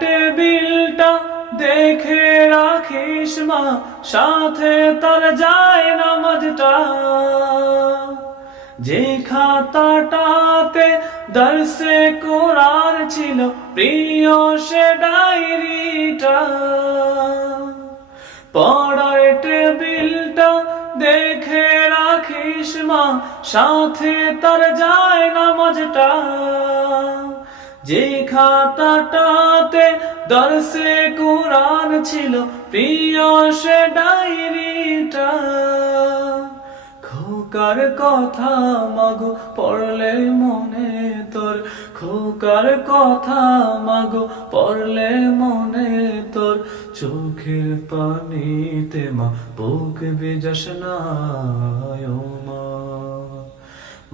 টেবিলটা দেখে রাখিস মা, সাথে তার যায় নামাজটা। যে খাতাটাতে দর্শে কোরআন ছিল, প্রিয় সে ডায়েরিটা। পড়ার টেবিলটা দেখে রাখিস মা, সাথে তার যায় নামাজটা। যে খাতাটাতে দর্শে কোরআন ছিল, প্রিয় সে ডায়েরিটা। খোকার কথা মাগো, পড়লে মনে তোর। খোকার কথা মাগো, পড়লে মনে তোর। চোখের পানিতে মা, বুক বিজস না মা।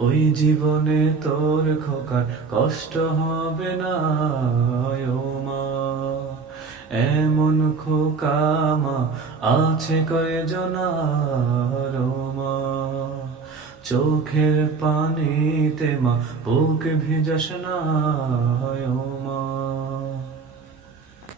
ওই জীবনে তোর খোকার কষ্ট হবে না মা। এমন খোকামা আছে কয়জনার মা। চোখের পানিতে মা বুক ভিজাস না, ও